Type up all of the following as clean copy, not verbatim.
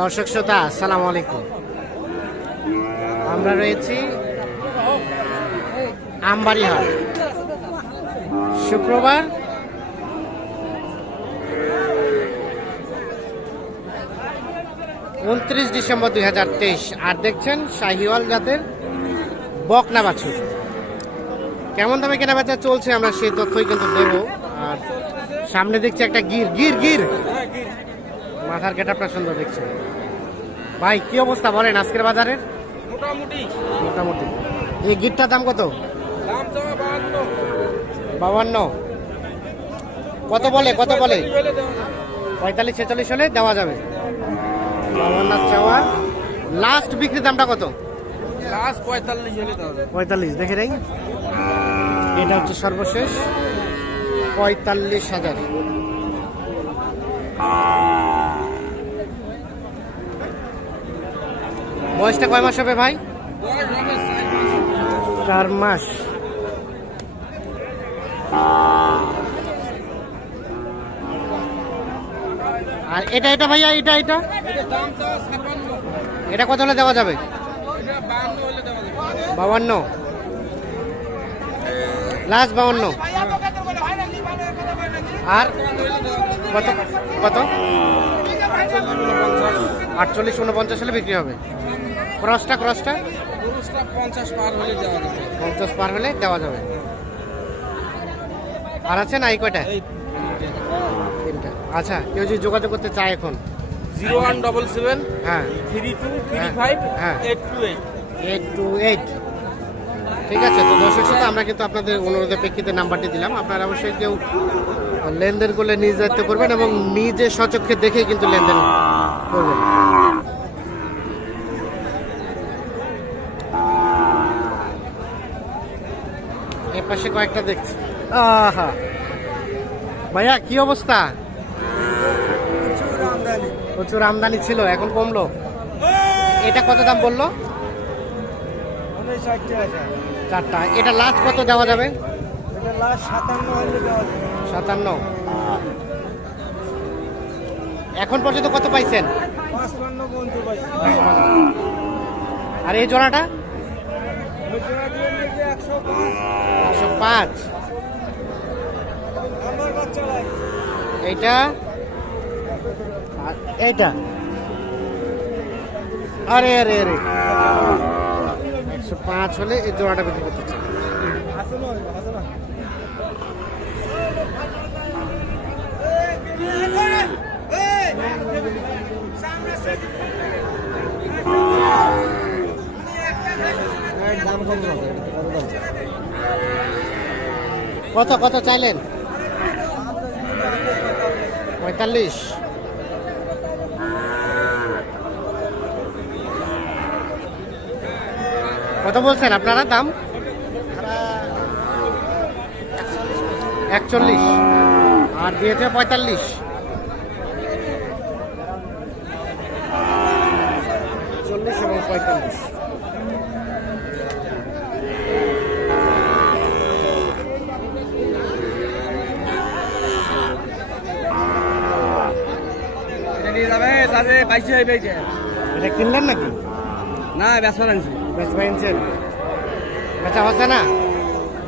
দর্শক শ্রোতা আসসালামু আলাইকুম। আমরা রয়েছি আমবাড়িহাট, শুক্রবার 29 ডিসেম্বর 2023। আর দেখছেন শাহিওয়াল জাতের বকনা বাছুর। কেমন দামে কেনাবেচা চলছে আমরা সেই তথ্যই কিন্তু দেব। আর সামনে দেখছি একটা গির গির গির মাথার গেটআপটা সুন্দর দেখছেন ভাই। কি অবস্থা বলেন আজকের বাজারের? মোটামুটি এই গিরটার দাম কত? 52। কত বলে 45 46 হলে দেওয়া যাবে। 52 চাওয়া। লাস্ট বিক্রির দামটা কত? 45 দেখে নেই। এটা হচ্ছে সর্বশেষ 45,000। বয়সটা কয় মাস হবে ভাই? 4 মাস। আর এটা ভাইয়া এটা এটা কত হলে দেওয়া যাবে? 52। লাস্ট 52। আর কত 48 49 হলে বিক্রি হবে। ক্রসটা 50 পার হলে দেওয়া যাবে। আর আছে না এই কয়টা? তিনটা। আচ্ছা, কেউ যদি যোগাযোগ করতে চায় এখন 0177 হ্যাঁ 3235 হ্যাঁ 828। ঠিক আছে। তো দর্শক সাথে আমরা কিন্তু আপনাদের অনুরোধের প্রেক্ষিতে নাম্বারটি দিলাম। আপনারা অবশ্যই কেউ লেনদেন করলে নিজ দায়িত্ব করবেন এবং নিজে সচক্ষে দেখেই কিন্তু লেনদেন করবেন। এর পাশে কয়েকটা দেখছি। আহা ভাইয়া কি অবস্থা? প্রচুর আমদানি ছিল, এখন কমলো। এটা কত দাম বললো? 4টা। এটা লাস্ট কত দেওয়া যাবে? 57। এখন পর্যন্ত কত পাইছেন? 55। আর এই জোড়াটা 105। এইটা এইটা আরে 105 হলে এই জোড়াটা বিক্রি করতে চাই। কত চাইলেন? 45। কত বলছেন আপনারা দাম? 41। আর দিয়েছে 45। 40 এবং 45। এটা কিনলেন নাকি? না বেচা আনছি। বেচা হচ্ছে না?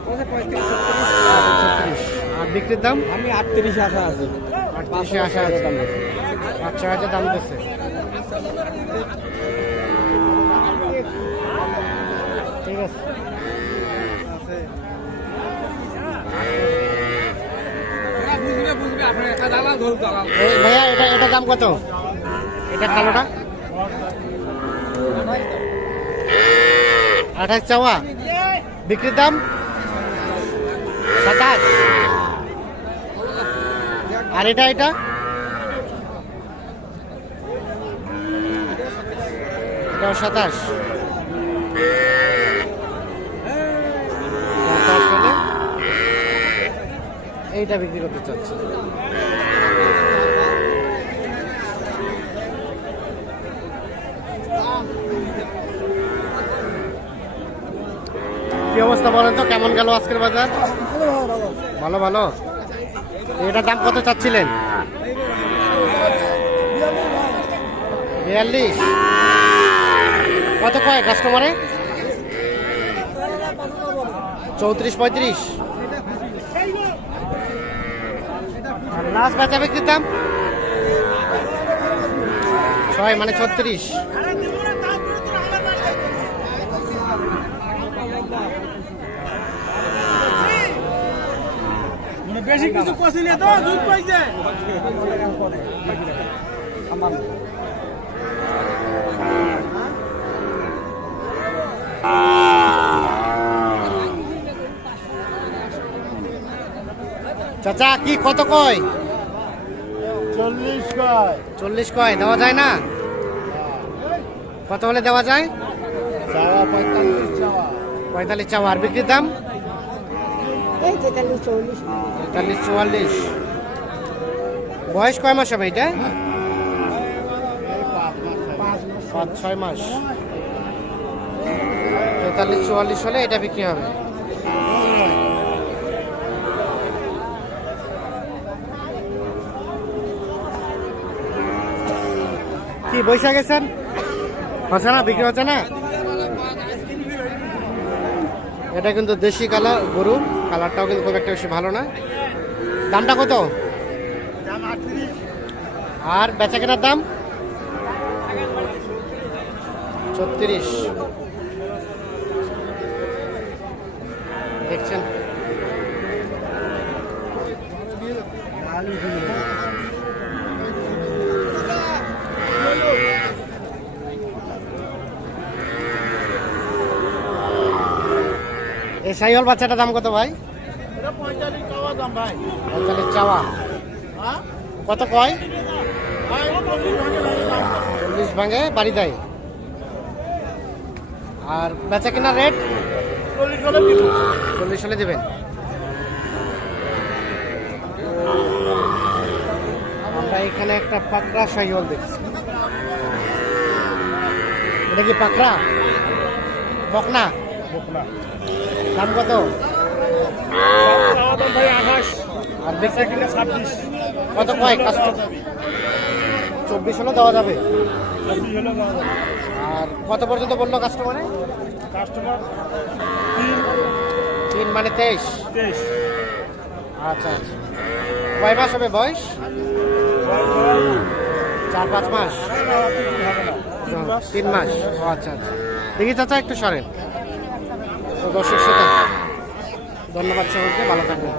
36। আর বিক্রির দাম? আমি 38 আশা আছে। 38 আশা আছে। আচ্ছা দাম দিচ্ছে। ঠিক আছে। ভাইয়া এটা দাম কত? এটা কালোটা 28 চাওয়া। বিক্রির দাম 27। আর এটা 27 হলে এইটা বিক্রি করতে চাচ্ছি। কি অবস্থা বলেন তো, কেমন গেল আজকের বাজার? ভালো ভালো। এটার দাম কত চাচ্ছিলেন? 42 কত কয় কাস্টমারে? 34-35। আর লাস্ট বেচা বিক্রির দাম 6 মানে 36। বেশি কিছু কষিলে তো দুধ পাইছে। চাচা কি কত কয়? 40 কয়। 40 কয়, দেওয়া যায় না? কত হলে দেওয়া যায়? চাওয়া 45 চাওয়া। 45 চাওয়া। আর বিক্রির দাম? এই 43-44। 43-44। বয়স কয় মাস হবে এটা? 5-6 মাস। 43-44 হলে এটা বিক্রি হবে। কি বৈশা গেছেন? হচ্ছে না, বিক্রি হচ্ছে না? এটা কিন্তু দেশি কালার গরু, কালারটাও কিন্তু খুব একটা বেশি ভালো না। দামটা কত? আর বেচা কেনার দাম 36। দেখছেন এই সাইহল বাচ্চাটার দাম কত ভাই? 45 চাওয়া দাম ভাই। 45 চাওয়া। হ্যাঁ কত কয়? ভাই 40 ভাঙে বাড়ি দেয়। আর বেচা কেনার রেট 40 হলে দিব। 40 হলে দেবেন। আমরা এখানে একটা পাকড়া সাইহল দেখছি। এটা কি পাকড়া? বকনা? বকনা। দাম কত? চাওয়া দাম ভাই 28। আর বেচা কিনা 26। কত কয়? 24 হলে দেওয়া যাবে। 26 হলে দেওয়া যাবে। আর কত পর্যন্ত বললো কাস্টমারে? কাস্টমার 3 মানে 23। 23। আচ্ছা আচ্ছা। কয় মাস হবে বয়স? 4-5 মাস। 3 মাস। ও আচ্ছা আচ্ছা। দেখি চাচা একটু সরেন। তো দর্শক শ্রোতা, ধন্যবাদ সবাইকে, ভালো থাকবেন।